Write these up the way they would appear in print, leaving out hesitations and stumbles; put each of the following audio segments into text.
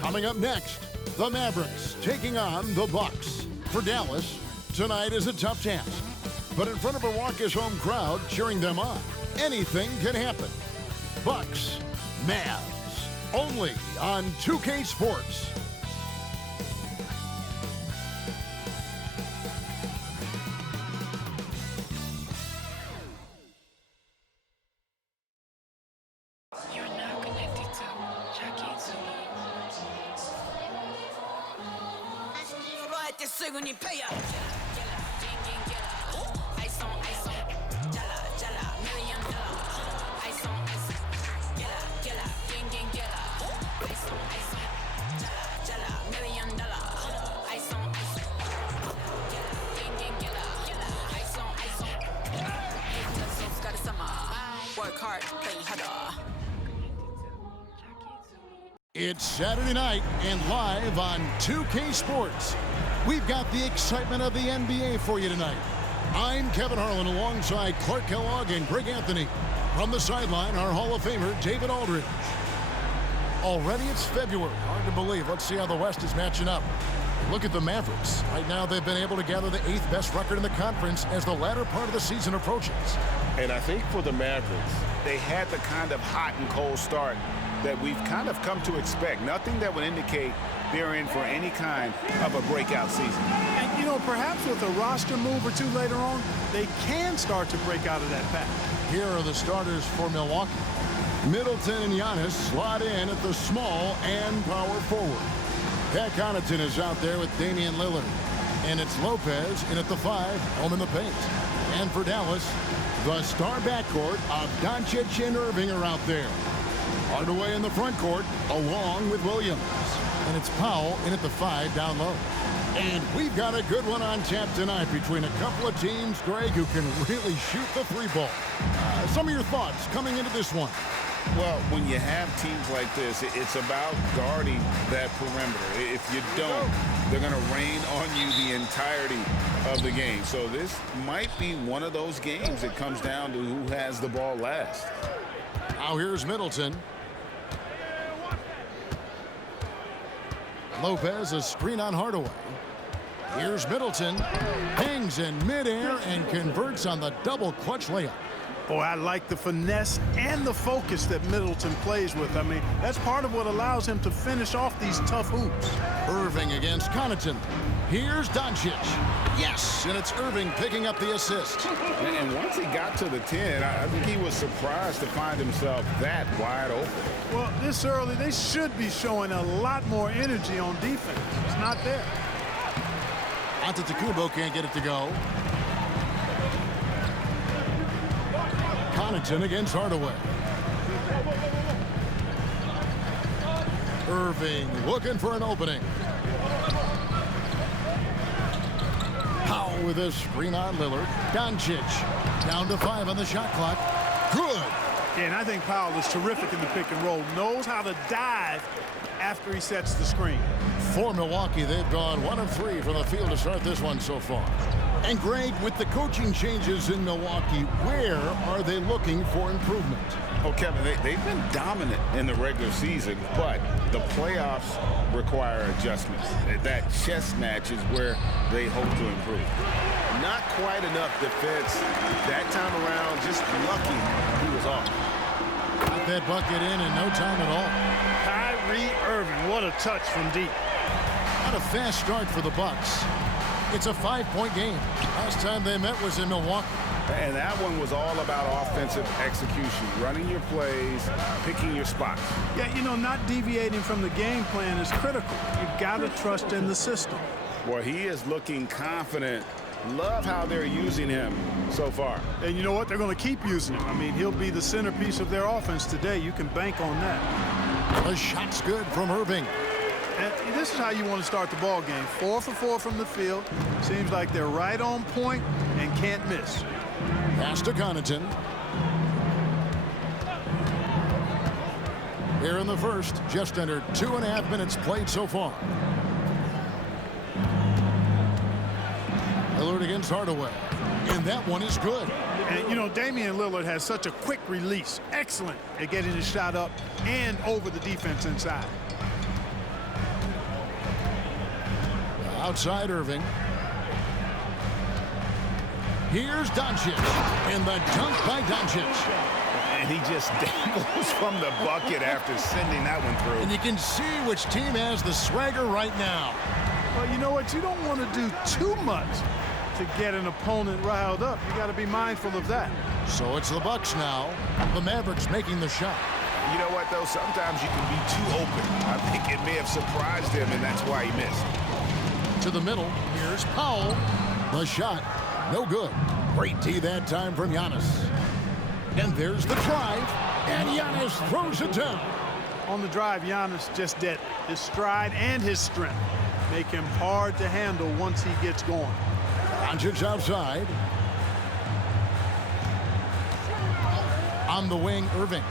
Coming up next, the Mavericks taking on the Bucks. For Dallas, tonight is a tough task. But in front of Milwaukee's home crowd cheering them on, anything can happen. Bucks, Mavs, only on 2K Sports. It's Saturday night and live on 2K Sports. We've got the excitement of the NBA for you tonight. I'm Kevin Harlan alongside Clark Kellogg and Greg Anthony. From the sideline, our Hall of Famer, David Aldridge. Already it's February. Hard to believe. Let's see how the West is matching up. Look at the Mavericks. Right now, they've been able to gather the 8th best record in the conference as the latter part of the season approaches. And I think for the Mavericks, they had the kind of hot and cold start that we've kind of come to expect. Nothing that would indicate they're in for any kind of a breakout season. And, you know, perhaps with a roster move or two later on, they can start to break out of that pack. Here are the starters for Milwaukee. Middleton and Giannis slot in at the small and power forward. Pat Connaughton is out there with Damian Lillard. And it's Lopez in at the 5, home in the paint. And for Dallas, the star backcourt of Doncic and Irving are out there. Hardaway in the front court, along with Williams. And it's Powell in at the 5 down low. And we've got a good one on tap tonight between a couple of teams, Greg, who can really shoot the three ball. Some of your thoughts coming into this one. Well, when you have teams like this, it's about guarding that perimeter. If you don't, they're going to rain on you the entirety of the game. So this might be one of those games that comes down to who has the ball last. Now here's Middleton. Lopez, a screen on Hardaway. Here's Middleton. Hangs in midair and converts on the double clutch layup. Boy, I like the finesse and the focus that Middleton plays with. I mean, that's part of what allows him to finish off these tough hoops. Irving against Connaughton. Here's Doncic. Yes, and it's Irving picking up the assist. And once he got to the 10, I think he was surprised to find himself that wide open. Well, this early, they should be showing a lot more energy on defense. It's not there. Antetokounmpo can't get it to go. Connaughton against Hardaway. Irving looking for an opening. Powell with a screen on Lillard. Doncic down to 5 on the shot clock. Good. And I think Powell is terrific in the pick and roll. Knows how to dive after he sets the screen. For Milwaukee, they've gone 1 of 3 from the field to start this one so far. And Greg, with the coaching changes in Milwaukee, where are they looking for improvement? Oh, Kevin, they've been dominant in the regular season, but the playoffs require adjustments. That chess match is where they hope to improve. Not quite enough defense that time around, just lucky he was off. Got that bucket in no time at all. Kyrie Irving, what a touch from deep. Not a fast start for the Bucks. It's a 5-point game. Last time they met was in Milwaukee. And that one was all about offensive execution, running your plays, picking your spots. Yeah, you know, not deviating from the game plan is critical. You've got to trust in the system. Well, he is looking confident. Love how they're using him so far. And you know what? They're going to keep using him. I mean, he'll be the centerpiece of their offense today. You can bank on that. The shot's good from Irving. And this is how you want to start the ball game. 4 for 4 from the field. Seems like they're right on point and can't miss. Pass to Connaughton. Here in the first, just under 2.5 minutes played so far. Lillard against Hardaway. And that one is good. And, you know, Damian Lillard has such a quick release. Excellent at getting his shot up and over the defense inside. Outside Irving. Here's Doncic. And the dunk by Doncic. And he just dangles from the bucket after sending that one through. And you can see which team has the swagger right now. Well, you know what? You don't want to do too much to get an opponent riled up. You got to be mindful of that. So it's the Bucks now. The Mavericks making the shot. You know what, though? Sometimes you can be too open. I think it may have surprised him, and that's why he missed. To the middle. Here's Powell. The shot. No good. Great D that time from Giannis. And there's the drive. And Giannis throws it down. On the drive, Giannis just did his stride and his strength make him hard to handle once he gets going. Doncic outside. On the wing, Irving.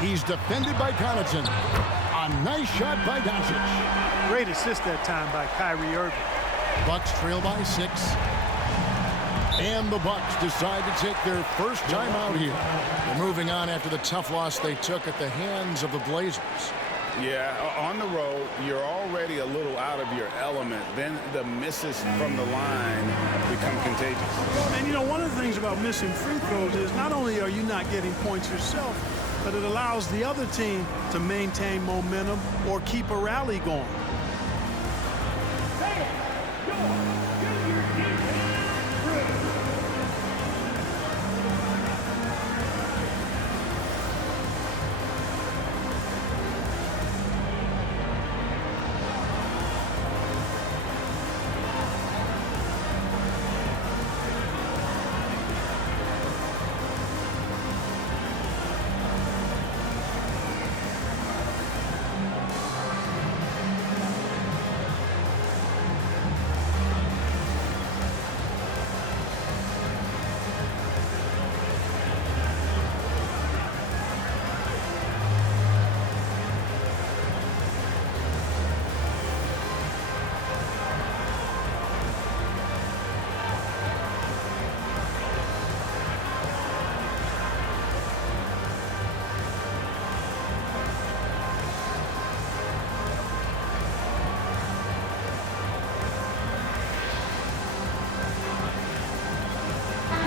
He's defended by Connaughton. A nice shot by Doncic. Great assist that time by Kyrie Irving. Bucks trail by 6. And the Bucks decide to take their first time out here. They're moving on after the tough loss they took at the hands of the Blazers. Yeah, on the road, you're already a little out of your element. Then the misses from the line become contagious. And, you know, one of the things about missing free throws is not only are you not getting points yourself, but it allows the other team to maintain momentum or keep a rally going.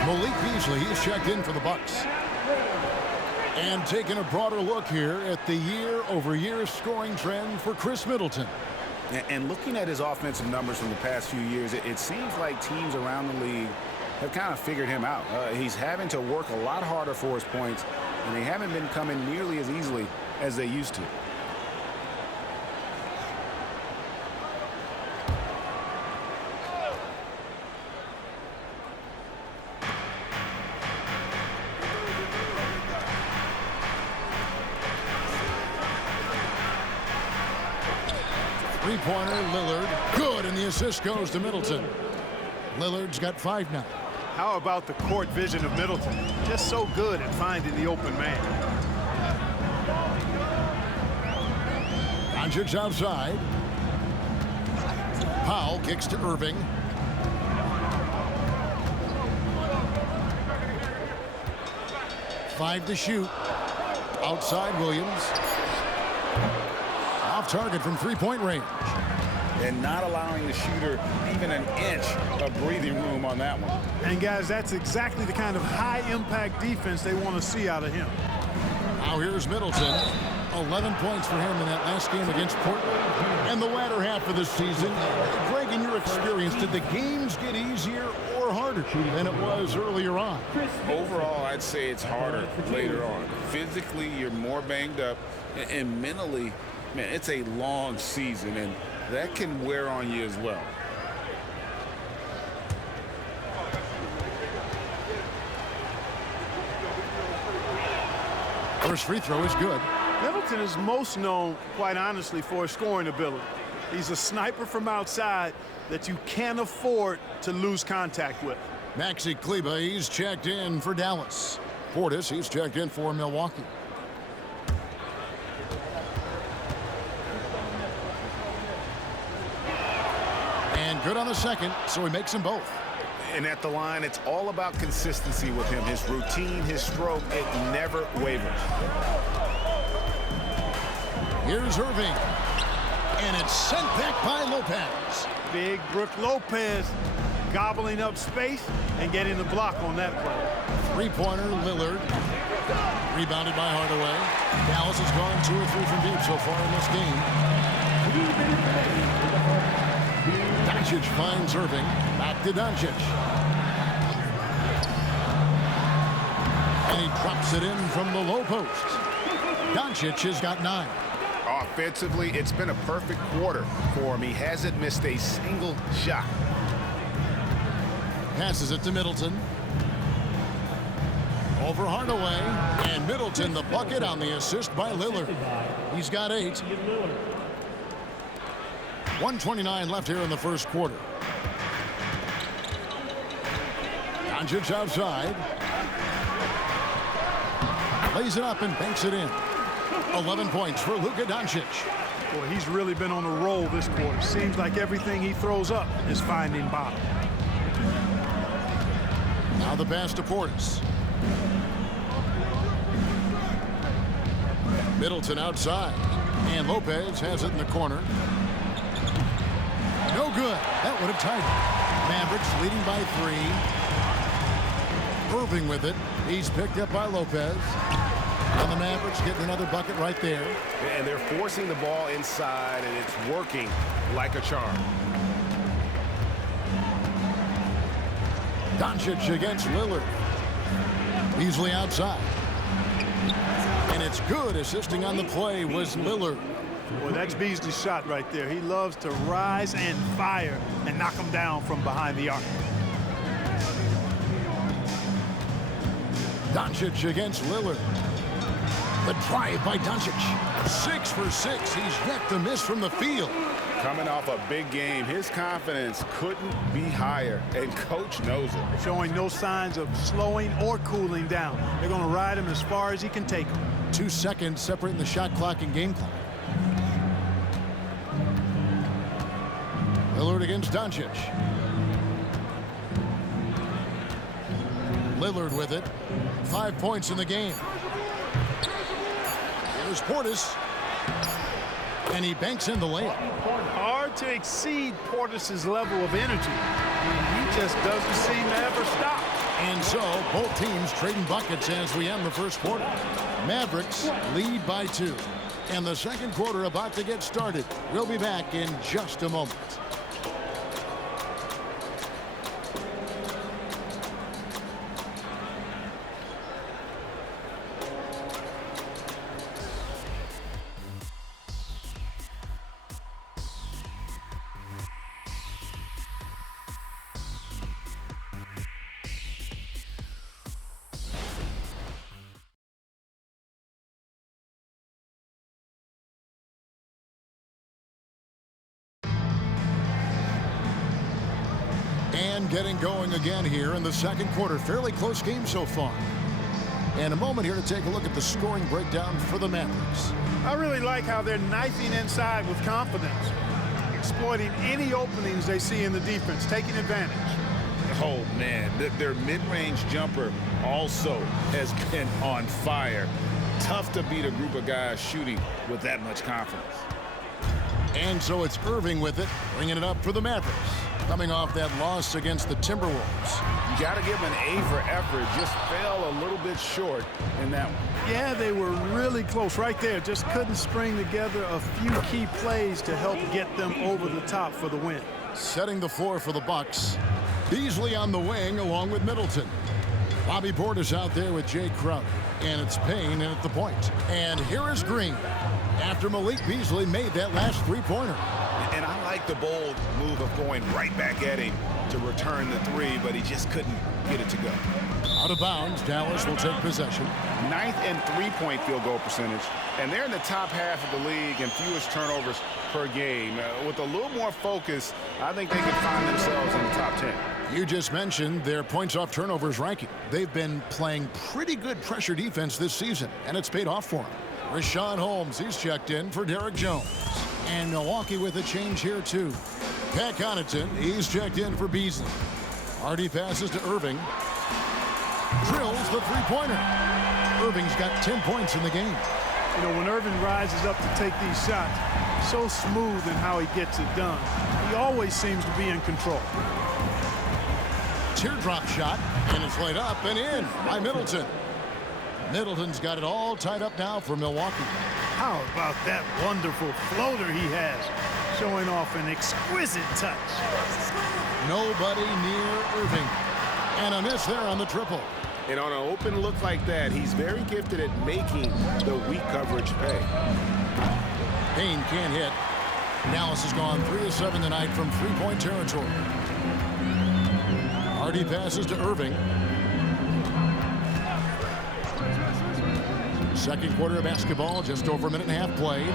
Malik Beasley, he's checked in for the Bucks. And taking a broader look here at the year-over-year scoring trend for Chris Middleton. And looking at his offensive numbers from the past few years, it seems like teams around the league have kind of figured him out. He's having to work a lot harder for his points, and they haven't been coming nearly as easily as they used to. Three-pointer, Lillard. Good, and the assist goes to Middleton. Lillard's got 5 now. How about the court vision of Middleton? Just so good at finding the open man. Doncic's outside. Powell kicks to Irving. Five to shoot. Outside Williams. Off target from three-point range. And not allowing the shooter even an inch of breathing room on that one. And guys, that's exactly the kind of high-impact defense they want to see out of him. Now here's Middleton. 11 points for him in that last game against Portland. And the latter half of the season, Greg, in your experience, did the games get easier or harder than it was earlier on? Overall, I'd say it's harder later on. Physically, you're more banged up, and mentally, man, it's a long season, and that can wear on you as well. First free throw is good. Middleton is most known, quite honestly, for his scoring ability. He's a sniper from outside that you can't afford to lose contact with. Maxi Kleber, he's checked in for Dallas. Portis, he's checked in for Milwaukee. And good on the second, so he makes them both. And at the line, it's all about consistency with him. His routine, his stroke, it never wavers. Here's Irving. And it's sent back by Lopez. Big Brook Lopez gobbling up space and getting the block on that play. Three-pointer, Lillard. Rebounded by Hardaway. Dallas has gone 2 or 3 from deep so far in this game. Doncic finds Irving. Back to Doncic. And he drops it in from the low post. Doncic has got 9. Offensively, it's been a perfect quarter for him. He hasn't missed a single shot. Passes it to Middleton. Over Hardaway. And Middleton the bucket on the assist by Lillard. He's got 8. 1:29 left here in the first quarter. Doncic outside. Lays it up and banks it in. 11 points for Luka Doncic. Boy, he's really been on a roll this quarter. Seems like everything he throws up is finding bottom. Now the pass to Portis. Middleton outside. And Lopez has it in the corner. No good. That would have tied it. Mavericks leading by 3. Irving with it. He's picked up by Lopez. And the Mavericks getting another bucket right there. And they're forcing the ball inside, and it's working like a charm. Doncic against Lillard. Beasley outside. And it's good. Assisting on the play was Lillard. Well, that's Beasley's shot right there. He loves to rise and fire and knock him down from behind the arc. Doncic against Lillard. The drive by Doncic. 6 for 6. He's yet to miss from the field. Coming off a big game, his confidence couldn't be higher, and coach knows it. Showing no signs of slowing or cooling down. They're going to ride him as far as he can take him. 2 seconds separating the shot clock and game clock. Lillard against Doncic. Lillard with it. 5 points in the game. Here's Portis. And he banks in the layup. Hard to exceed Portis' level of energy. He just doesn't seem to ever stop. And so both teams trading buckets as we end the first quarter. Mavericks lead by 2. And the second quarter about to get started. We'll be back in just a moment. And getting going again here in the second quarter. Fairly close game so far. And a moment here to take a look at the scoring breakdown for the Mavericks. I really like how they're knifing inside with confidence, exploiting any openings they see in the defense, taking advantage. Oh, man, their mid-range jumper also has been on fire. Tough to beat a group of guys shooting with that much confidence. And so it's Irving with it, bringing it up for the Mavericks. Coming off that loss against the Timberwolves. You got to give him an A for effort. Just fell a little bit short in that one. Yeah, they were really close right there. Just couldn't string together a few key plays to help get them over the top for the win. Setting the floor for the Bucks. Beasley on the wing along with Middleton. Bobby Portis out there with Jay Crowder. And it's Payne in at the point. And here is Green after Malik Beasley made that last three-pointer. And I like the bold move of going right back at him to return the 3, but he just couldn't get it to go. Out of bounds, Dallas will take possession. 9th in three-point field goal percentage, and they're in the top half of the league in fewest turnovers per game. With a little more focus, I think they can find themselves in the top 10. You just mentioned their points off turnovers ranking. They've been playing pretty good pressure defense this season, and it's paid off for them. Richaun Holmes, he's checked in for Derek Jones. And Milwaukee with a change here, too. Pat Connaughton, he's checked in for Beasley. Hardy passes to Irving. Drills the three-pointer. Irving's got 10 points in the game. You know, when Irving rises up to take these shots, so smooth in how he gets it done. He always seems to be in control. Teardrop shot, and it's laid up and in by Middleton. Middleton's got it all tied up now for Milwaukee. How about that wonderful floater he has, showing off an exquisite touch. Nobody near Irving. And a miss there on the triple. And on an open look like that, he's very gifted at making the weak coverage pay. Payne can't hit. Dallas has gone 3 of 7 tonight from three-point territory. Hardy passes to Irving. Second quarter of basketball, just over a minute and a half played.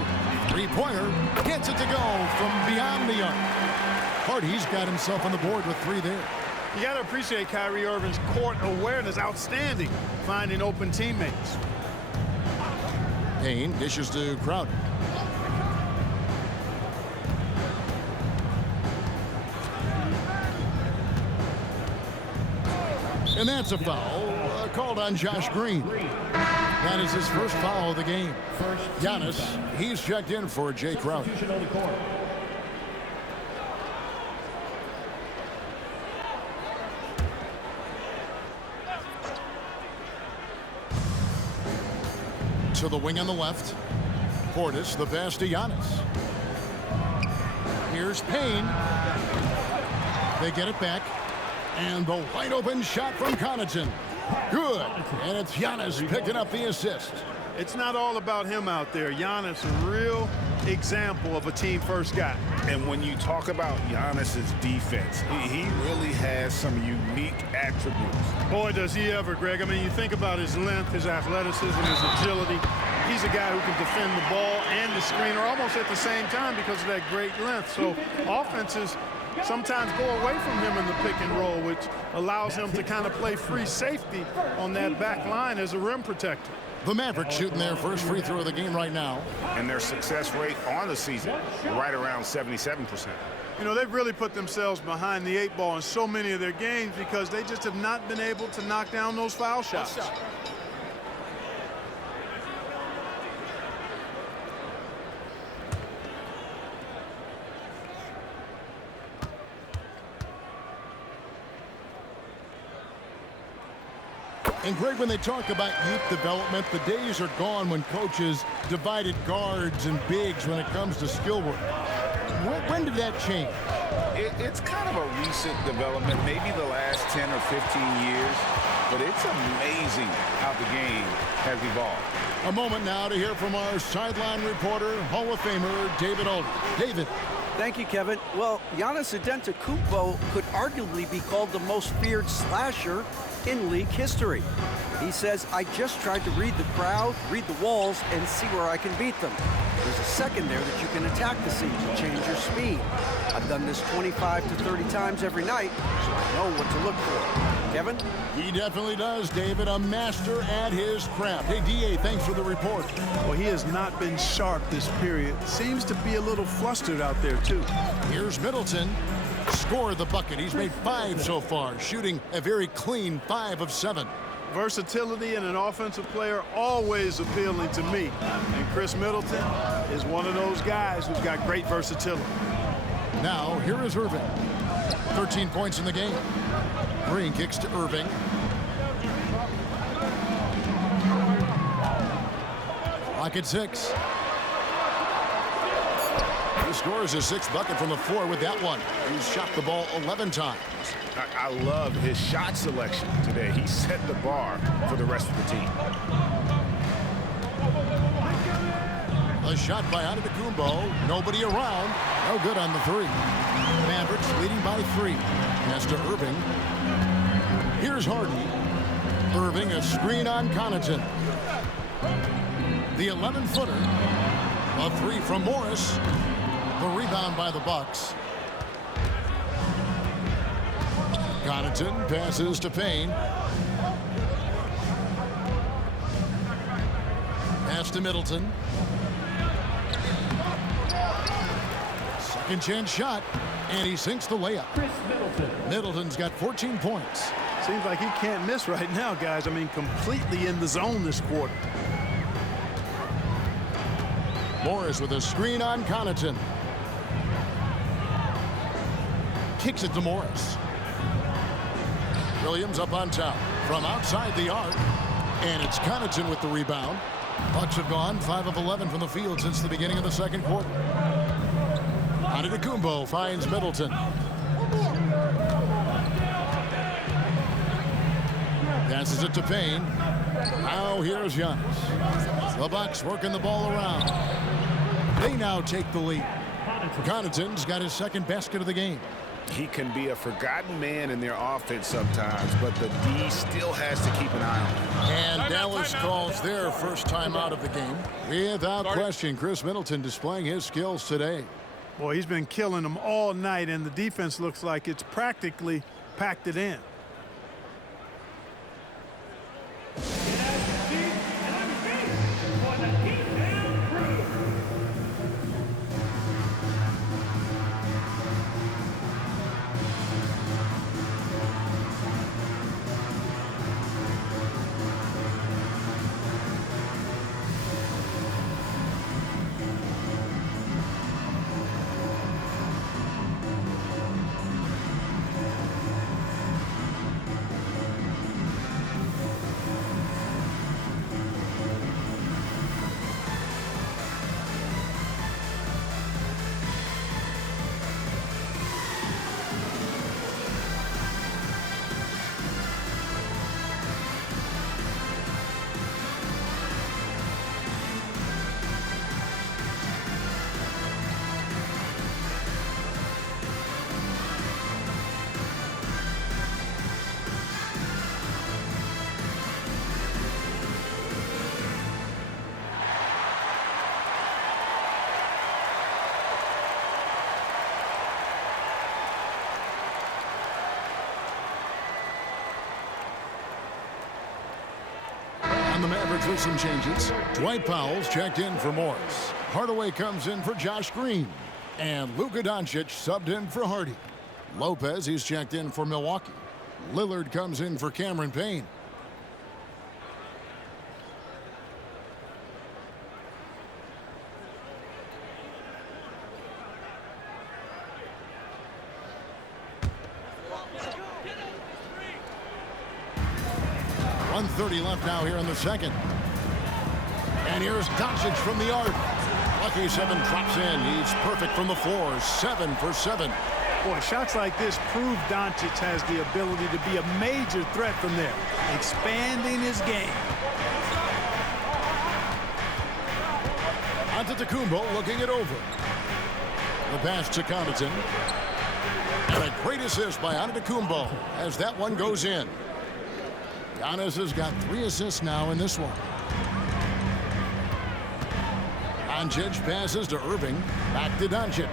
Three-pointer gets it to go from beyond the arc. Hardy's got himself on the board with 3 there. You got to appreciate Kyrie Irving's court awareness, outstanding, finding open teammates. Payne dishes to Crowder. And that's a foul called on Josh Green. That is his first foul of the game. Giannis, he's checked in for Jay Crowder. To the wing on the left. Portis, the pass to Giannis. Here's Payne. They get it back. And the wide open shot from Connaughton. Good. And it's Giannis picking up the assist. It's not all about him out there. Giannis, a real example of a team-first guy. And when you talk about Giannis's defense, he really has some unique attributes. Boy, does he ever, Greg. I mean, you think about his length, his athleticism, his agility. He's a guy who can defend the ball and the screener almost at the same time because of that great length. So offenses sometimes go away from him in the pick and roll, which allows him to kind of play free safety on that back line as a rim protector. The Mavericks shooting their first free throw of the game right now. And their success rate on the season, right around 77%. You know, they've really put themselves behind the 8 ball in so many of their games because they just have not been able to knock down those foul shots. And Greg, when they talk about youth development, the days are gone when coaches divided guards and bigs when it comes to skill work. When did that change? It's kind of a recent development, maybe the last 10 or 15 years, but it's amazing how the game has evolved. A moment now to hear from our sideline reporter, Hall of Famer David Aldridge. David. Thank you, Kevin. Well, Giannis Antetokounmpo could arguably be called the most feared slasher in league history. He says, I just tried to read the crowd, read the walls, and see where I can beat them. There's a second there that you can attack the seams and change your speed. I've done this 25 to 30 times every night, so I know what to look for. Kevin? He definitely does, David. A master at his craft. Hey, D.A., thanks for the report. Well, he has not been sharp this period. Seems to be a little flustered out there, too. Here's Middleton. Scored the bucket. He's made 5 so far, shooting a very clean 5 of 7. Versatility in an offensive player always appealing to me. And Chris Middleton is one of those guys who's got great versatility. Now, here is Irving. 13 points in the game. Green kicks to Irving. Clock at 6. He scores his 6th bucket from the floor with that one. He's shot the ball 11 times. I love his shot selection today. He set the bar for the rest of the team. A shot by Antetokounmpo. Nobody around. No good on the 3. Mavericks leading by 3. Pass to Irving. Here's Harden. Irving, a screen on Connaughton. The 11-footer. A 3 from Morris. The rebound by the Bucks. Connaughton passes to Payne. Pass to Middleton. Second chance shot. And he sinks the layup. Middleton's got 14 points. Seems like he can't miss right now, guys. I mean, completely in the zone this quarter. Morris with a screen on Connaughton. Kicks it to Morris. Williams up on top from outside the arc. And it's Connaughton with the rebound. Bucks have gone 5 of 11 from the field since the beginning of the second quarter. Antetokounmpo finds Middleton. Passes it to Payne. Now here's Giannis. The Bucks working the ball around. They now take the lead. Connaughton's got his second basket of the game. He can be a forgotten man in their offense sometimes, but the D still has to keep an eye on him. And Dallas calls their first time out of the game. Without question, Chris Middleton displaying his skills today. Boy, he's been killing them all night, and the defense looks like it's practically packed it in. And the Mavericks with some changes. Dwight Powell's checked in for Morris. Hardaway comes in for Josh Green. And Luka Doncic subbed in for Hardy. Lopez, he's checked in for Milwaukee. Lillard comes in for Cameron Payne. .130 left now here in the second. And here's Doncic from the arc. Lucky 7 drops in. He's perfect from the floor. 7 for 7. Boy, shots like this prove Doncic has the ability to be a major threat from there, expanding his game. Antetokounmpo looking it over. The pass to Connaughton. And a great assist by Antetokounmpo as that one goes in. Giannis has got 3 assists now in this one. Doncic passes to Irving. Back to Doncic.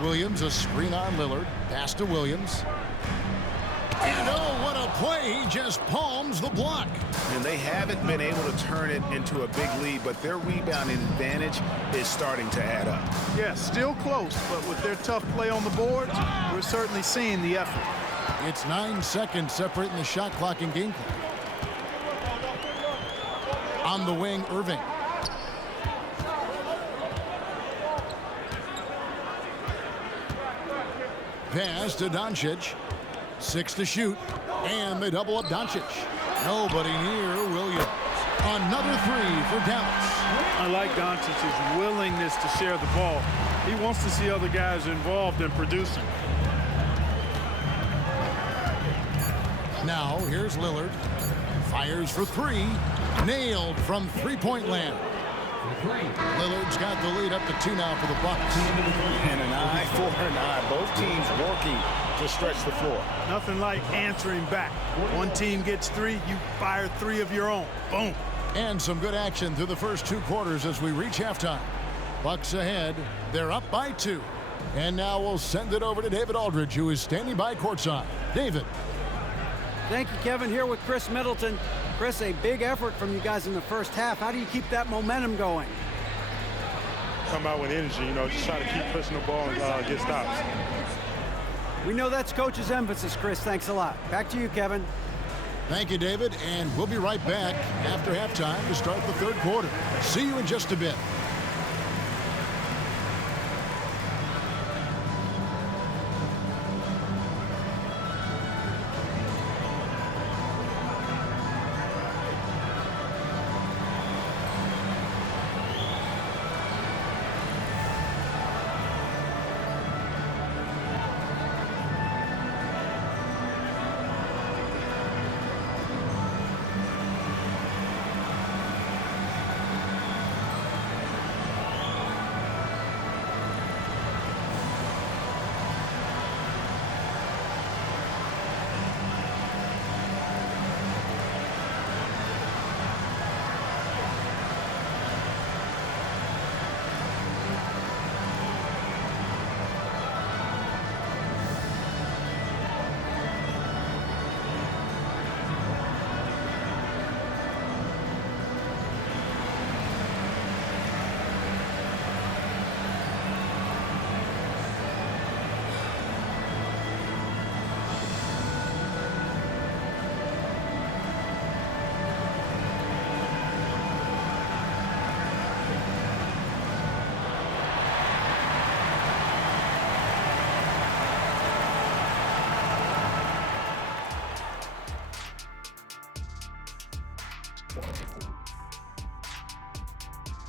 Williams, a screen on Lillard. Pass to Williams. And oh, what a play. He just palms the block. And they haven't been able to turn it into a big lead, but their rebounding advantage is starting to add up. Yeah, still close, but with their tough play on the boards, we're certainly seeing the effort. It's 9 seconds separating the shot clock and game clock. On the wing, Irving. Pass to Doncic. 6 to shoot. And they double up Doncic. Nobody near Williams. Another 3 for Dallas. I like Doncic's willingness to share the ball. He wants to see other guys involved in producing. Now, here's Lillard. Fires for 3. Nailed from three-point land. Lillard's got the lead up to 2 now for the Bucks. And an eye for an eye. Both teams working to stretch the floor. Nothing like answering back. One team gets 3, you fire 3 of your own. Boom. And some good action through the first 2 quarters as we reach halftime. Bucks ahead. They're up by 2. And now we'll send it over to David Aldridge, who is standing by courtside. David. Thank you, Kevin. Here with Chris Middleton. Chris, a big effort from you guys in the first half. How do you keep that momentum going? come out with energy, you know, just try to keep pushing the ball and get stops. We know that's Coach's emphasis, Chris. Thanks a lot. Back to you, Kevin. Thank you, David, and we'll be right back after halftime to start the third quarter. See you in just a bit.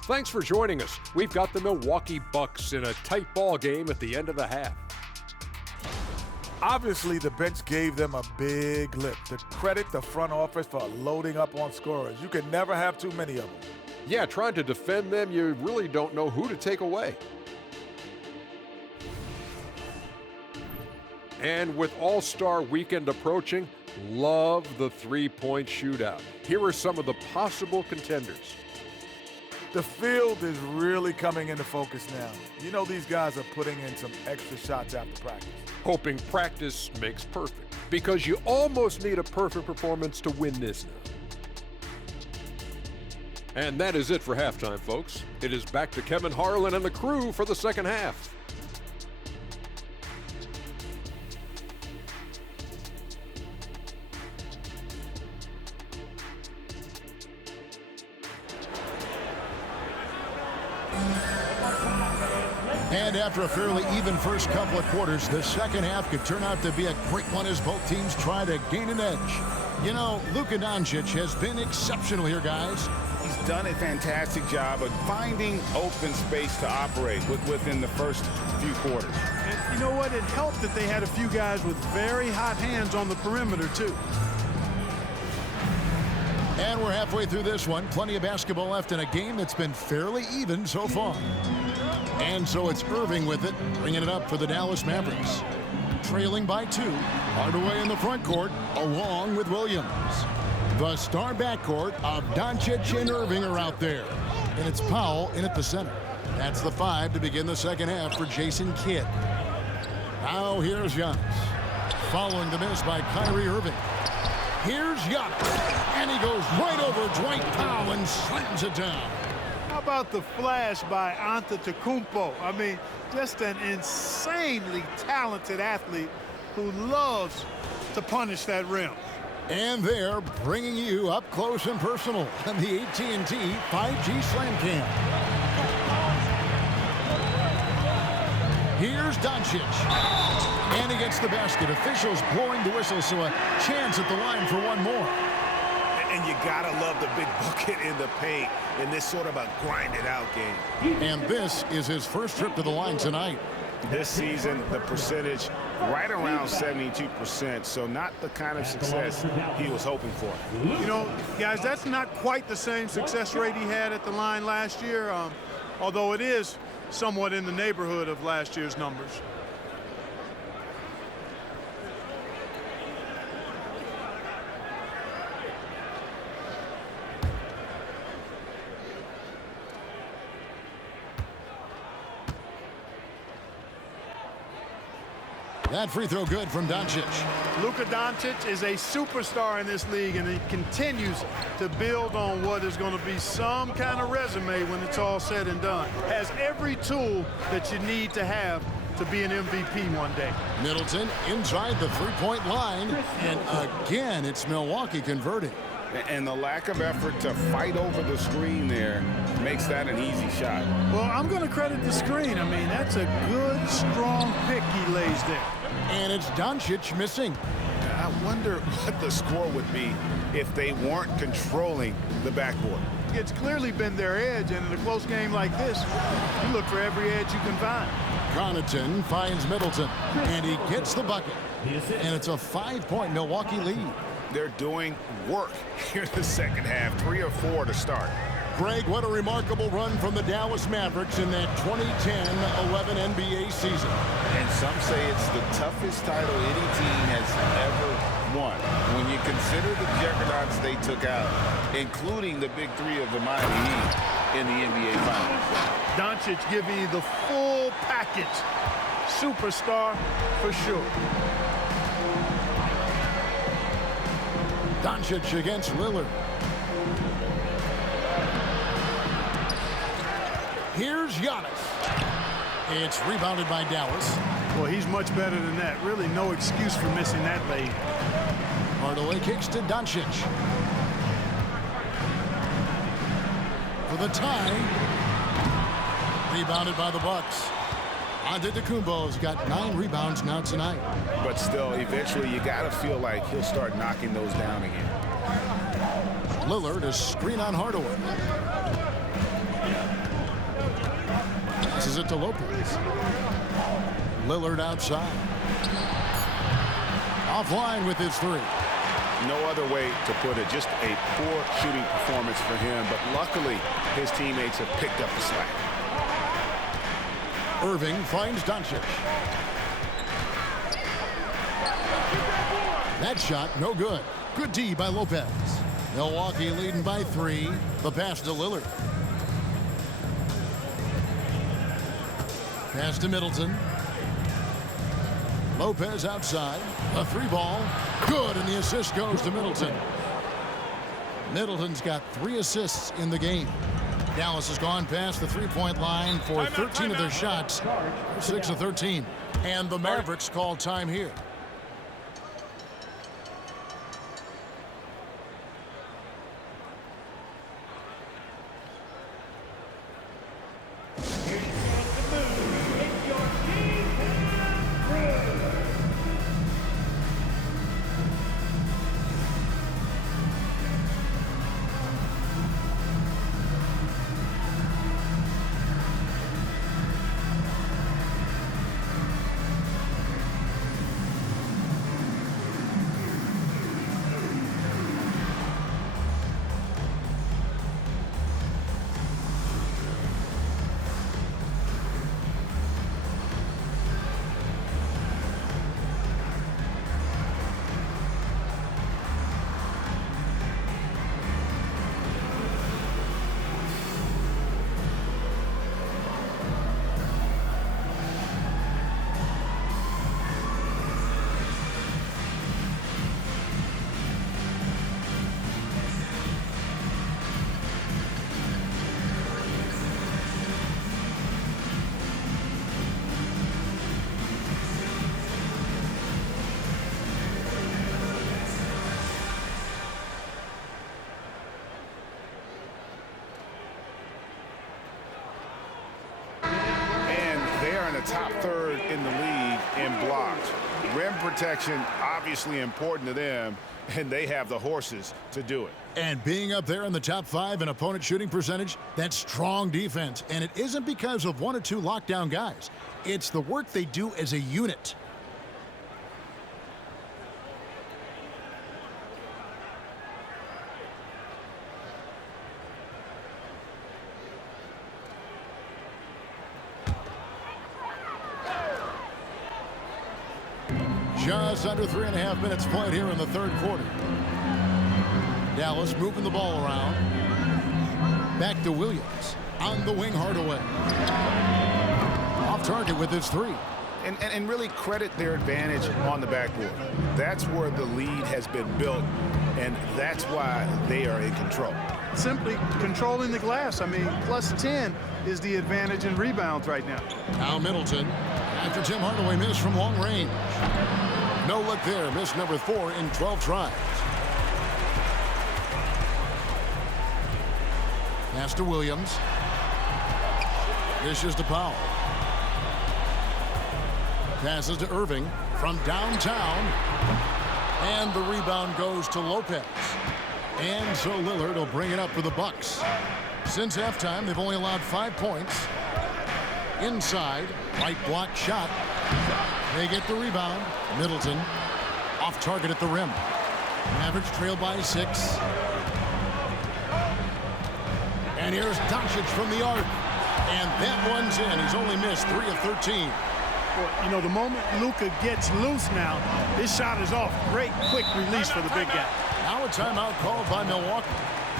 Thanks for joining us. We've got the Milwaukee Bucks in a tight ball game at the end of the half. Obviously, the bench gave them a big lift. To credit the front office for loading up on scorers. You can never have too many of them. Yeah, trying to defend them, you really don't know who to take away. And with All-Star Weekend approaching, love the three-point shootout. Here are some of the possible contenders. The field is really coming into focus now. You know these guys are putting in some extra shots after practice. Hoping practice makes perfect, because you almost need a perfect performance to win this now. And that is it for halftime, folks. It is back to Kevin Harlan and the crew for the second half. And after a fairly even first couple of quarters, the second half could turn out to be a great one as both teams try to gain an edge. You know, Luka Doncic has been exceptional here, guys. He's done a fantastic job of finding open space to operate within the first few quarters. And you know what? It helped that they had a few guys with very hot hands on the perimeter, too. And we're halfway through this one. Plenty of basketball left in a game that's been fairly even so far. And so it's Irving with it, bringing it up for the Dallas Mavericks. Trailing by 2, Hardaway in the front court, along with Williams. The star backcourt of Doncic and Irving are out there. And it's Powell in at the center. That's the 5 to begin the second half for Jason Kidd. Now here's Giannis. Following the miss by Kyrie Irving. Here's Giannis. And he goes right over Dwight Powell and slams it down. How about the flash by Antetokounmpo? I mean, just an insanely talented athlete who loves to punish that rim. And they're bringing you up close and personal on the AT&T 5G Slam Cam. Here's Doncic. And he gets the basket. Officials blowing the whistle, so a chance at the line for one more. And you gotta love the big bucket in the paint in this sort of a grind-it-out game. And this is his first trip to the line tonight. This season, the percentage right around 72%, so not the kind of success he was hoping for. You know, guys, that's not quite the same success rate he had at the line last year, although it is somewhat in the neighborhood of last year's numbers. That free throw good from Doncic. Luka Doncic is a superstar in this league, and he continues to build on what is going to be some kind of resume when it's all said and done. Has every tool that you need to have to be an MVP one day. Middleton inside the three-point line, and again, it's Milwaukee converting. And the lack of effort to fight over the screen there makes that an easy shot. Well, I'm going to credit the screen. I mean, that's a good, strong pick he lays there. And it's Doncic missing. I wonder what the score would be if they weren't controlling the backboard. It's clearly been their edge, and in a close game like this, you look for every edge you can find. Connaughton finds Middleton, and he gets the bucket. And it's a 5-point Milwaukee lead. They're doing work here in the second half, 3 or 4 to start. Greg, what a remarkable run from the Dallas Mavericks in that 2010-11 NBA season. And some say it's the toughest title any team has ever won. When you consider the juggernauts they took out, including the big three of the Miami Heat in the NBA Finals. Doncic giving you the full package. Superstar for sure. Doncic against Lillard. Here's Giannis. It's rebounded by Dallas. Well, he's much better than that. Really no excuse for missing that lead. Hardaway kicks to Doncic. For the tie. Rebounded by the Bucks. Antetokounmpo's got 9 rebounds now tonight. But still, eventually you got to feel like he'll start knocking those down again. Lillard is screen on Hardaway. Passes it to Lopez. Lillard outside. Offline with his 3. No other way to put it. Just a poor shooting performance for him. But luckily, his teammates have picked up the slack. Irving finds Doncic. That shot, no good. Good D by Lopez. Milwaukee leading by 3. The pass to Lillard. Pass to Middleton. Lopez outside. A 3-ball. Good, and the assist goes to Middleton. Middleton's got 3 assists in the game. Dallas has gone past the 3-point line for 13 of their shots. 6 of 13. And the Mavericks call time here. Top third in the league in blocks. Rim protection, obviously important to them, and they have the horses to do it. And being up there in the top 5 in opponent shooting percentage, that's strong defense. And it isn't because of 1 or 2 lockdown guys. It's the work they do as a unit. Just under 3.5 minutes played here in the third quarter. Dallas moving the ball around. Back to Williams. On the wing, Hardaway. Off target with his 3. and really credit their advantage on the backboard. That's where the lead has been built, and that's why they are in control. Simply controlling the glass. I mean, plus 10 is the advantage in rebounds right now. Now Middleton, after Tim Hardaway missed from long range. No look there, miss number 4 in 12 tries. Pass to Williams. Dishes to Powell. Passes to Irving from downtown. And the rebound goes to Lopez. And so Lillard will bring it up for the Bucks. Since halftime, they've only allowed 5 points. Inside, right block shot. They get the rebound. Middleton off target at the rim. Mavericks trail by 6. And here's Doncic from the arc. And that one's in. He's only missed 3 of 13. Well, you know, the moment Luka gets loose now, his shot is off. Great quick release for the big guy. Now a timeout called by Milwaukee.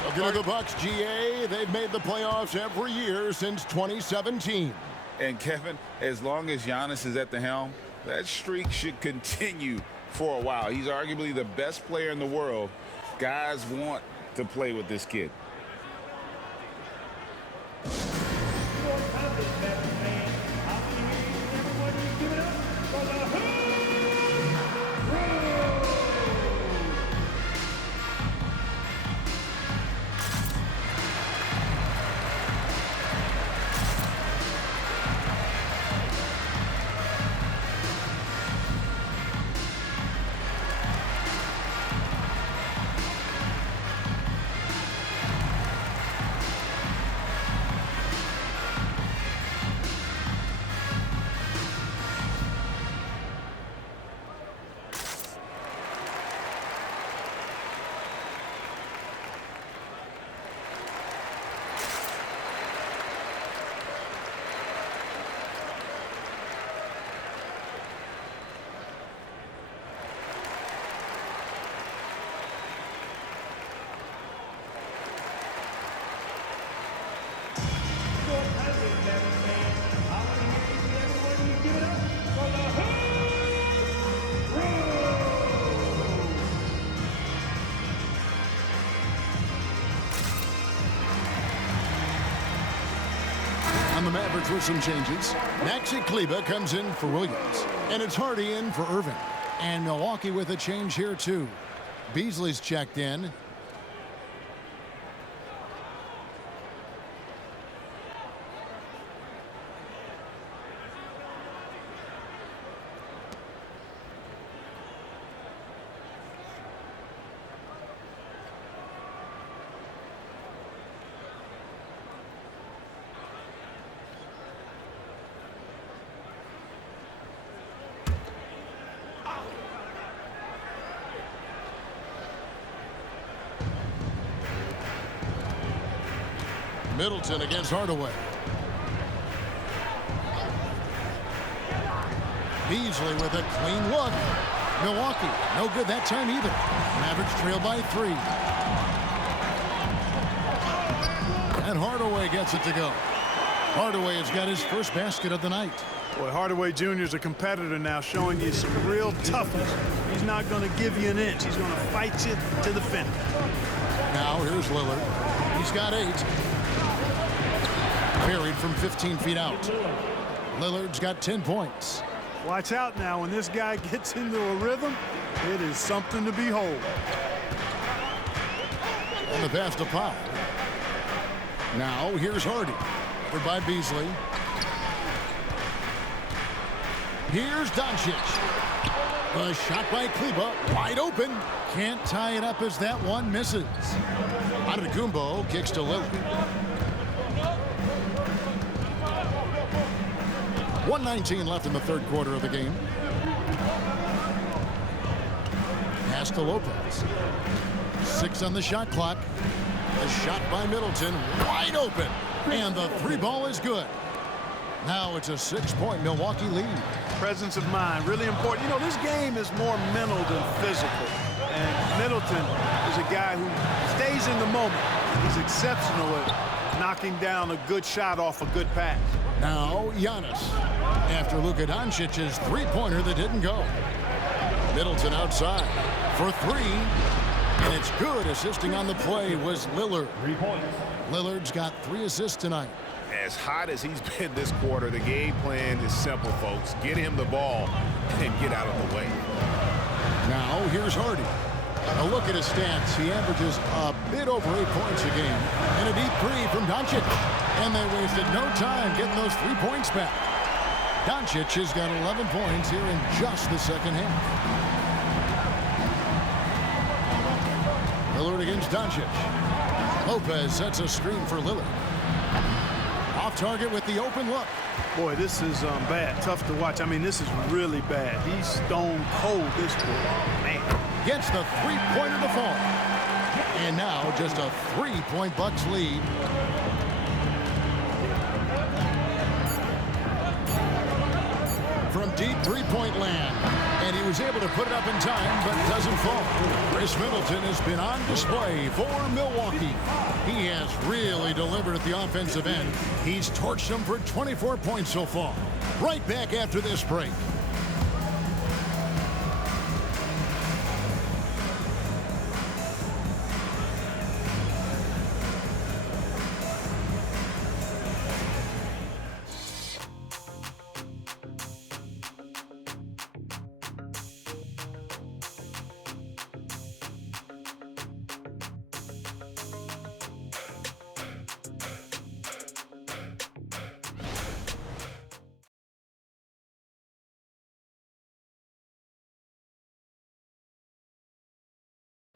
Looking at the Bucks, GA, they've made the playoffs every year since 2017. And Kevin, as long as Giannis is at the helm, that streak should continue for a while. He's arguably the best player in the world. Guys want to play with this kid. On the Mavericks with some changes. Maxi Kleber comes in for Williams. And it's Hardy in for Irving. And Milwaukee with a change here too. Beasley's checked in. Middleton against Hardaway. Beasley with a clean look. Milwaukee, no good that time either. Mavericks trail by 3. And Hardaway gets it to go. Hardaway has got his first basket of the night. Boy, Hardaway Jr. is a competitor now, showing you some real toughness. He's not going to give you an inch. He's going to fight you to the finish. Now here's Lillard. He's got 8. Buried from 15 feet out. Lillard's got 10 points. Watch out now. When this guy gets into a rhythm, it is something to behold. And the pass to Powell. Now here's Hardy. Covered by Beasley. Here's Doncic. The shot by Kleber, wide open. Can't tie it up as that one misses. Antetokounmpo kicks to Lillard. 1:19 left in the third quarter of the game. Pass to Lopez. 6 on the shot clock. The shot by Middleton, wide open. And the 3 ball is good. Now it's a 6-point Milwaukee lead. Presence of mind, really important. You know, this game is more mental than physical. And Middleton is a guy who stays in the moment. He's exceptional at knocking down a good shot off a good pass. Now Giannis after Luka Doncic's three-pointer that didn't go. Middleton outside for three, and it's good. Assisting on the play was Lillard. Lillard's got 3 assists tonight. As hot as he's been this quarter, the game plan is simple, folks. Get him the ball and get out of the way. Now here's Hardy. A look at his stats. He averages a bit over 8 points a game. And a deep three from Doncic. And they wasted no time getting those 3 points back. Doncic has got 11 points here in just the second half. Lillard against Doncic. Lopez sets a screen for Lillard. Off target with the open look. Boy, this is bad. Tough to watch. I mean, this is really bad. He's stone cold this quarter. Man. Gets the three-pointer to fall. And now just a 3-point Bucks lead. From deep three-point land. And he was able to put it up in time, but doesn't fall. Chris Middleton has been on display for Milwaukee. He has really delivered at the offensive end. He's torched them for 24 points so far. Right back after this break.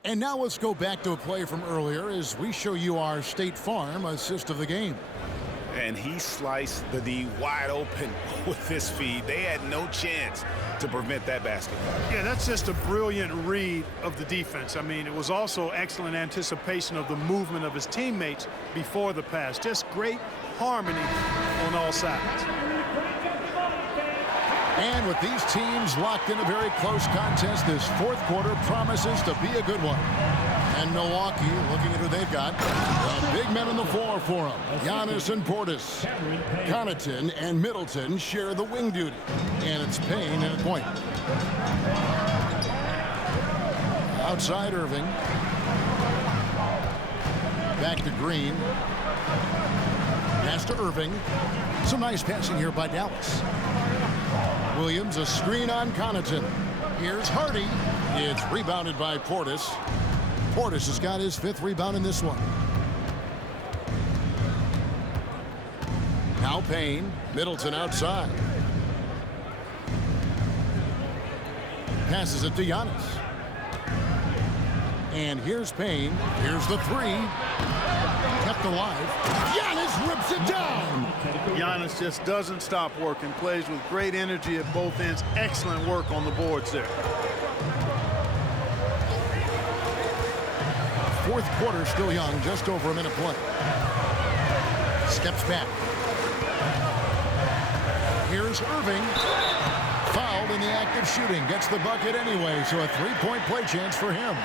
And now let's go back to a play from earlier as we show you our State Farm assist of the game. And he sliced the D wide open with his feed. They had no chance to prevent that basketball. Yeah, that's just a brilliant read of the defense. I mean, it was also excellent anticipation of the movement of his teammates before the pass. Just great harmony on all sides. And with these teams locked in a very close contest, this fourth quarter promises to be a good one. And Milwaukee, looking at who they've got, the big men on the floor for them. Giannis and Portis. Connaughton and Middleton share the wing duty. And it's Payne and a point. Outside Irving. Back to Green. Pass to Irving. Some nice passing here by Dallas. Williams, a screen on Connaughton. Here's Hardy. It's rebounded by Portis. Portis has got his 5th rebound in this one. Now Payne. Middleton outside. Passes it to Giannis. And here's Payne. Here's the three. Kept alive. Giannis rips it down. Giannis just doesn't stop working. Plays with great energy at both ends. Excellent work on the boards there. Fourth quarter still young. Just over a minute play. Steps back. Here's Irving. Fouled in the act of shooting. Gets the bucket anyway. So a 3-point play chance for him.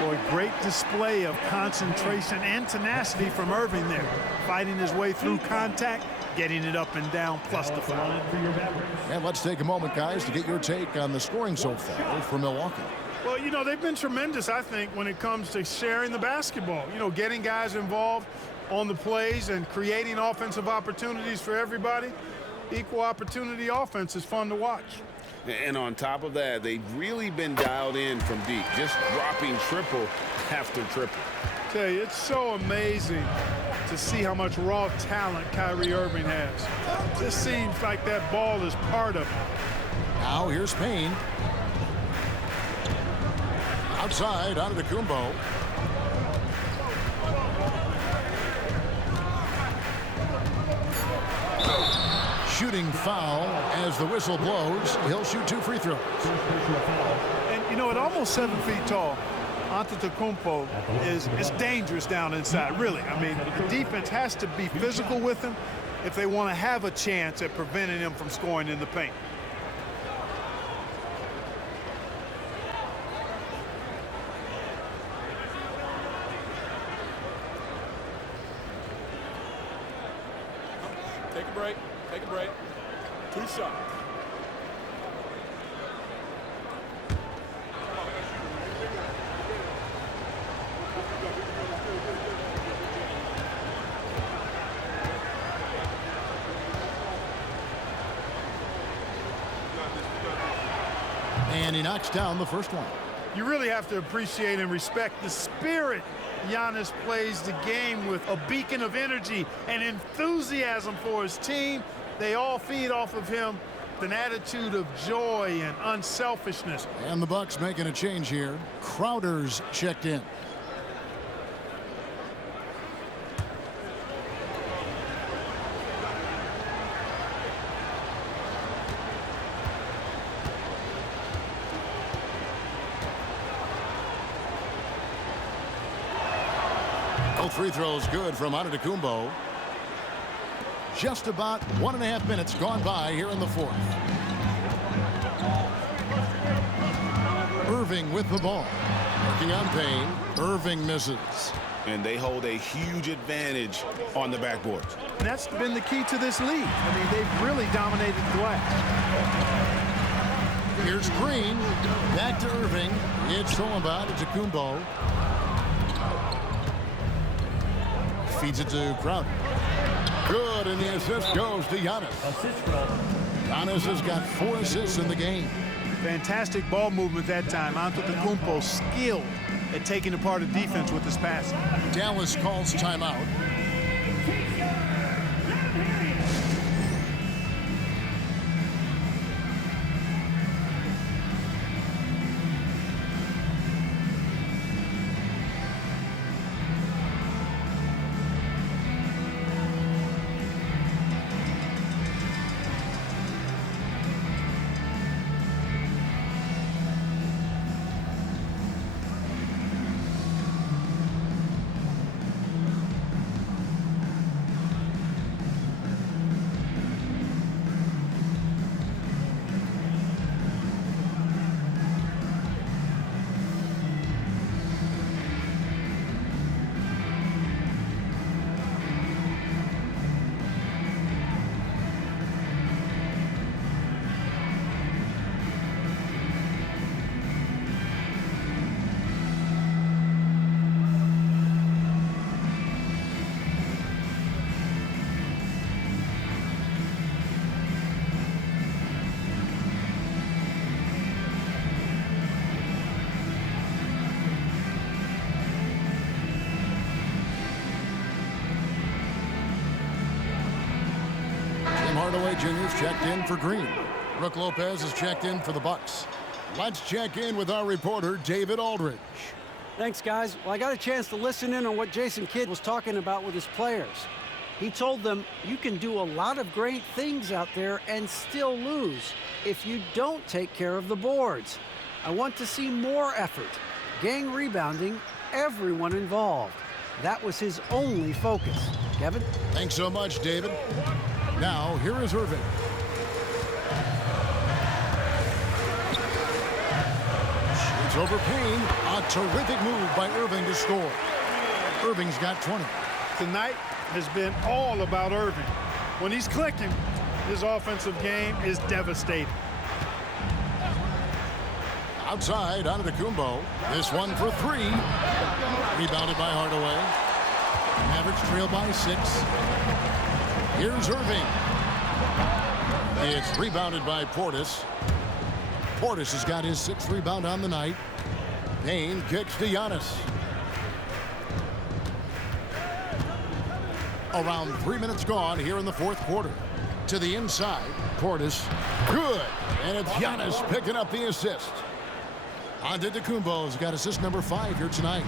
Boy, great display of concentration and tenacity from Irving there. Fighting his way through contact, getting it up and down, plus the foul. And let's take a moment, guys, to get your take on the scoring so far for Milwaukee. Well, you know, they've been tremendous, I think, when it comes to sharing the basketball. You know, getting guys involved on the plays and creating offensive opportunities for everybody. Equal opportunity offense is fun to watch. And on top of that, they've really been dialed in from deep, just dropping triple after triple. I tell you, it's so amazing to see how much raw talent Kyrie Irving has. It just seems like that ball is part of it. Now here's Payne. Outside, Antetokounmpo. Shooting foul as the whistle blows. He'll shoot 2 free throws. And, you know, at almost 7 feet tall, Antetokounmpo is dangerous down inside, really. I mean, the defense has to be physical with him if they want to have a chance at preventing him from scoring in the paint. Take a break. Take a break. 2 shots. And he knocks down the first one. You really have to appreciate and respect the spirit Giannis plays the game with, a beacon of energy and enthusiasm for his team. They all feed off of him, an attitude of joy and unselfishness. And the Bucks making a change here. Crowder's checked in. Both free throws good from Antetokounmpo. Just about 1.5 minutes gone by here in the fourth. Irving with the ball. Working on Payne. Irving misses. And they hold a huge advantage on the backboards. And that's been the key to this league. I mean, they've really dominated the glass. Here's Green. Back to Irving. It's stolen by Antetokounmpo. Feeds it to Crowder. Good, and the assist goes to Giannis. Giannis has got 4 assists in the game. Fantastic ball movement that time. Antetokounmpo skilled at taking apart a defense with his passing. Dallas calls timeout. Hardaway Jr. is checked in for Green. Brook Lopez is checked in for the Bucks. Let's check in with our reporter, David Aldridge. Thanks, guys. Well, I got a chance to listen in on what Jason Kidd was talking about with his players. He told them you can do a lot of great things out there and still lose if you don't take care of the boards. I want to see more effort, gang rebounding, everyone involved. That was his only focus. Kevin? Thanks so much, David. Now, here is Irving. Shoots over Payne. A terrific move by Irving to score. Irving's got 20. Tonight has been all about Irving. When he's clicking, his offensive game is devastating. Outside, Antetokounmpo. This one for 3. Rebounded by Hardaway. Mavericks trail by 6. Here's Irving. It's rebounded by Portis. Portis has got his 6th rebound on the night. Payne kicks to Giannis. Around 3 minutes gone here in the fourth quarter. To the inside, Portis. Good. And it's Giannis picking up the assist. Antetokounmpo's got assist number 5 here tonight.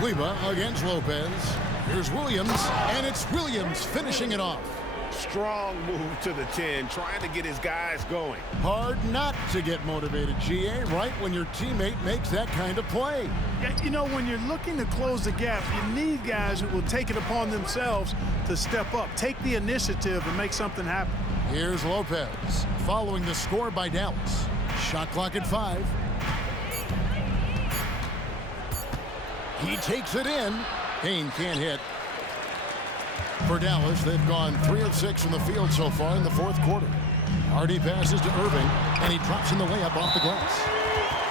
Kleber against Lopez. Here's Williams, and it's Williams finishing it off. Strong move to the 10, trying to get his guys going. Hard not to get motivated, GA, right when your teammate makes that kind of play. You know, when you're looking to close the gap, you need guys who will take it upon themselves to step up, take the initiative, and make something happen. Here's Lopez, following the score by Dallas. Shot clock at 5. He takes it in. Payne can't hit. For Dallas, they've gone 3 of 6 from the field so far in the fourth quarter. Hardy passes to Irving, and he drops in the layup off the glass.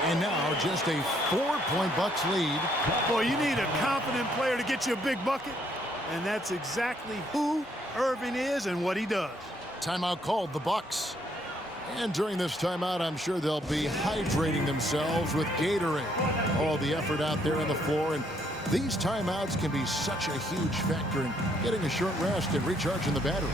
And now just a 4-point Bucks lead. Boy, you need a confident player to get you a big bucket, and that's exactly who Irving is and what he does. Timeout called, the Bucks. And during this timeout, I'm sure they'll be hydrating themselves with Gatorade. All the effort out there on the floor, and these timeouts can be such a huge factor in getting a short rest and recharging the battery.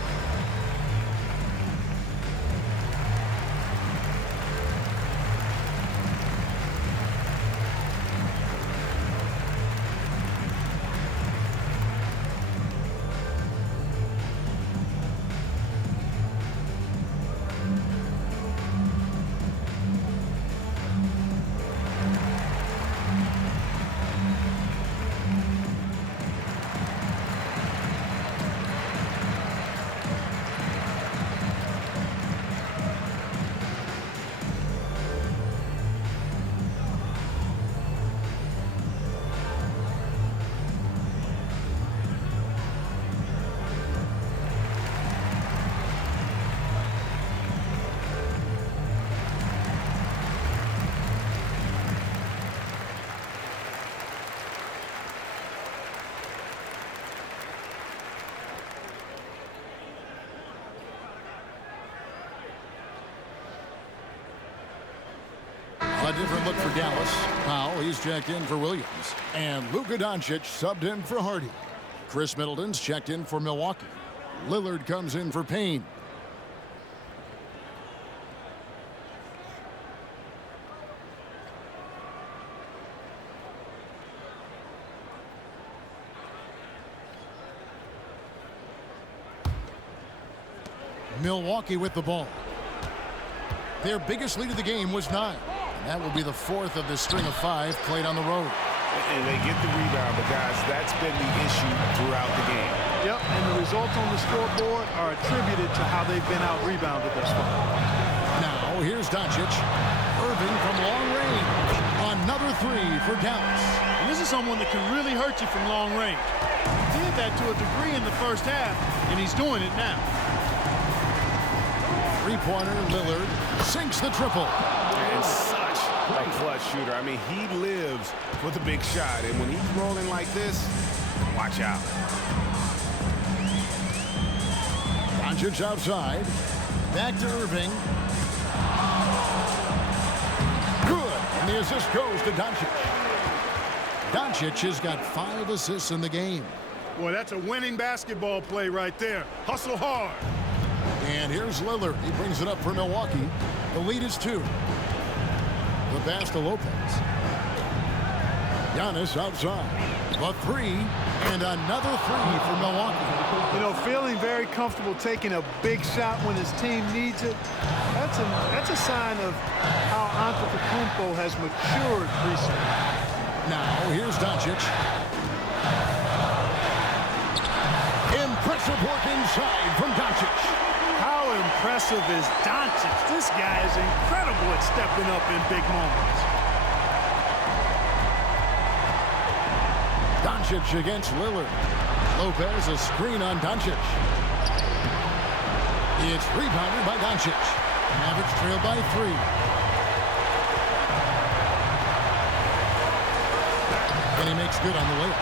A different look for Dallas. Powell, he's checked in for Williams. And Luka Doncic subbed in for Hardy. Chris Middleton's checked in for Milwaukee. Lillard comes in for Payne. Milwaukee with the ball. Their biggest lead of the game was 9. That will be the 4th of the string of 5 played on the road. And they get the rebound, but guys, that's been the issue throughout the game. Yep, and the results on the scoreboard are attributed to how they've been out-rebounded thus far. Now, here's Doncic. Irving from long range. Another 3 for Dallas. And this is someone that can really hurt you from long range. He did that to a degree in the first half, and he's doing it now. Three-pointer, Lillard sinks the triple. And such a clutch shooter. I mean, he lives for the big shot. And when he's rolling like this, watch out. Doncic outside. Back to Irving. Good. And the assist goes to Doncic. Doncic has got 5 assists in the game. Boy, that's a winning basketball play right there. Hustle hard. And here's Lillard. He brings it up for Milwaukee. The lead is 2. The pass to Lopez. Giannis outside. A 3 and another 3 for Milwaukee. You know, feeling very comfortable taking a big shot when his team needs it. That's a sign of how Antetokounmpo has matured recently. Now, here's Doncic. Impressive work inside from Doncic. How impressive is Doncic? This guy is incredible at stepping up in big moments. Doncic against Lillard. Lopez, a screen on Doncic. It's rebounded by Doncic. Mavericks trail by 3. And he makes good on the layup.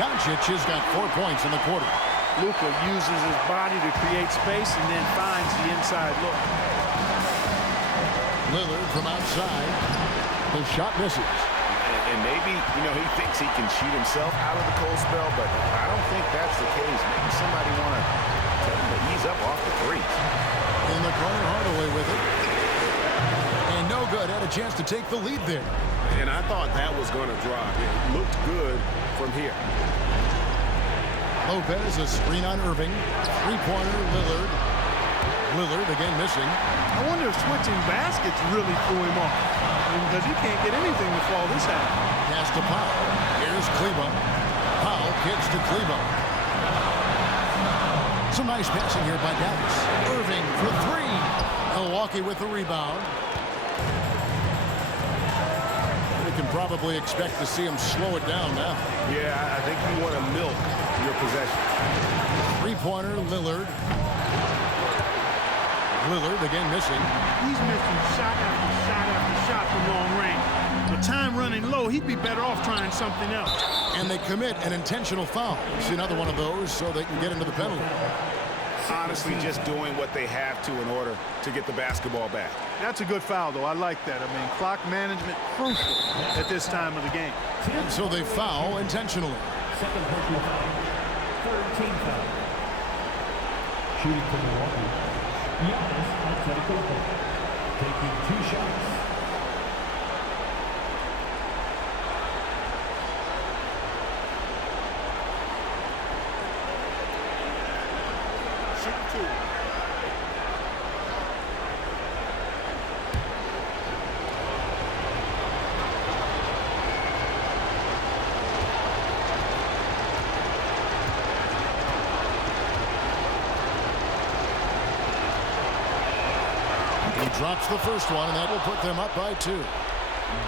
Doncic has got 4 points in the quarter. Luka uses his body to create space and then finds the inside look. Lillard from outside. The shot misses. And maybe, you know, he thinks he can shoot himself out of the cold spell, but I don't think that's the case. Maybe somebody want to tell him to ease up off the threes. In the corner, Hardaway with it. And no good. Had a chance to take the lead there. And I thought that was going to drop. It looked good from here. Lopez, a screen on Irving. Three-pointer, Lillard. Lillard again missing. I wonder if switching baskets really threw him off. Because he can't get anything to fall this half. Pass to Powell. Here's Kleber. Powell kicks to Kleber. Some nice passing here by Dallas. Irving for 3. Milwaukee with the rebound. can probably expect to see him slow it down now. Yeah, I think you want to milk your possession. Three-pointer, Lillard. Lillard again missing. He's missing shot after shot after shot from long range. With time running low, he'd be better off trying something else. And they commit an intentional foul. See another one of those so they can get into the penalty. Honestly, just doing what they have to in order to get the basketball back. That's a good foul, though. I like that. I mean, clock management crucial at this time of the game. And so they foul intentionally. Second personal foul. Third team foul. Shooting for Milwaukee. Giannis Antetokounmpo. Taking 2 shots. He drops the first one, and that will put them up by 2.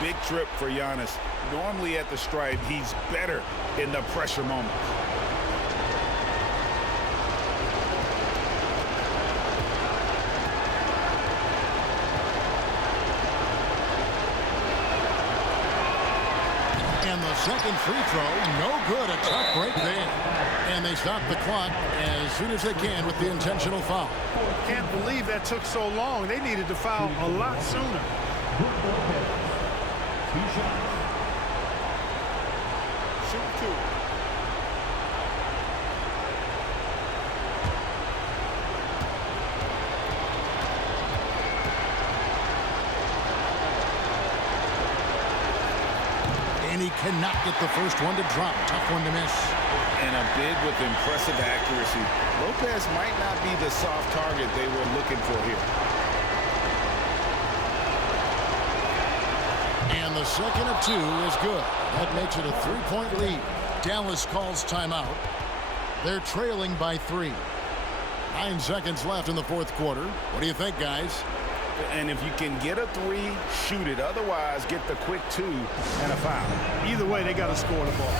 Big trip for Giannis. Normally at the stripe, he's better in the pressure moments. And the second free throw, no good. A tough break there. And they stop the clock as soon as they can with the intentional foul. Can't believe that took so long. They needed to foul a lot sooner. 2 shots. Shoot 2. And he cannot get the first one to drop. Tough one to miss. And a big with impressive accuracy. Lopez might not be the soft target they were looking for here. And the second of 2 is good. That makes it a 3-point lead. Dallas calls timeout. They're trailing by 3. 9 seconds left in the fourth quarter. What do you think, guys? And if you can get a 3, shoot it. Otherwise, get the quick 2 and a foul. Either way, they got to score the ball.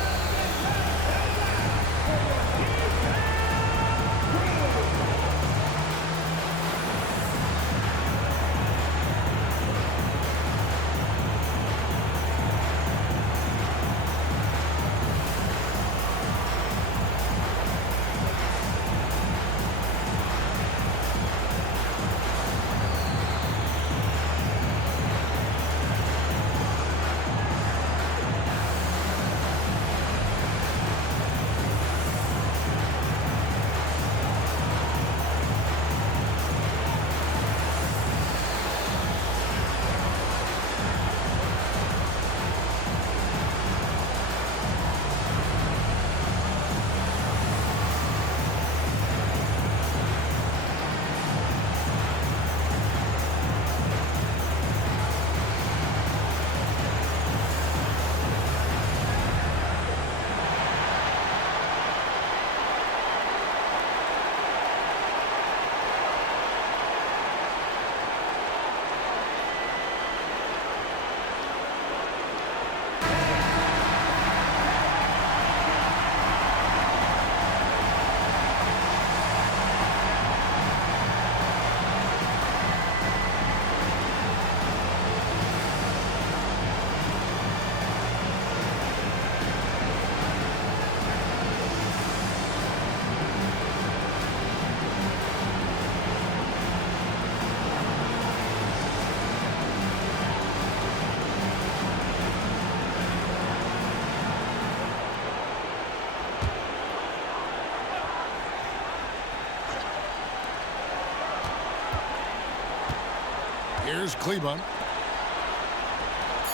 Here's Kleba.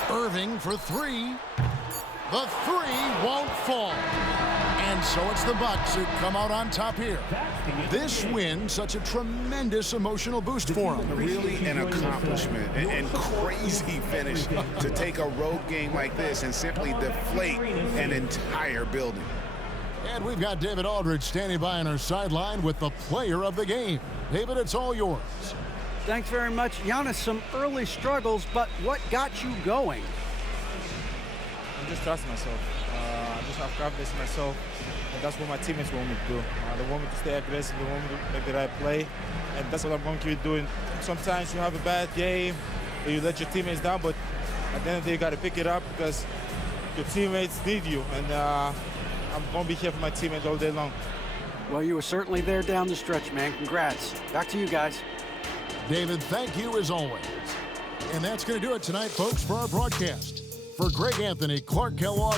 Irving for 3. The 3 won't fall. And so it's the Bucks who come out on top here. This win, such a tremendous emotional boost for them. Really an accomplishment and crazy finish to take a road game like this and simply deflate an entire building. And we've got David Aldridge standing by on our sideline with the player of the game. David, it's all yours. Thanks very much. Giannis, some early struggles, but what got you going? just trust myself. I just have confidence in myself, and that's what my teammates want me to do. They want me to stay aggressive, they want me to make the right play, and that's what I'm going to keep doing. Sometimes you have a bad game, or you let your teammates down, but at the end of the day, you got to pick it up because your teammates need you, and I'm going to be here for my teammates all day long. Well, you were certainly there down the stretch, man. Congrats. Back to you guys. David, thank you as always. And that's going to do it tonight, folks, for our broadcast. For Greg Anthony, Clark Kellogg,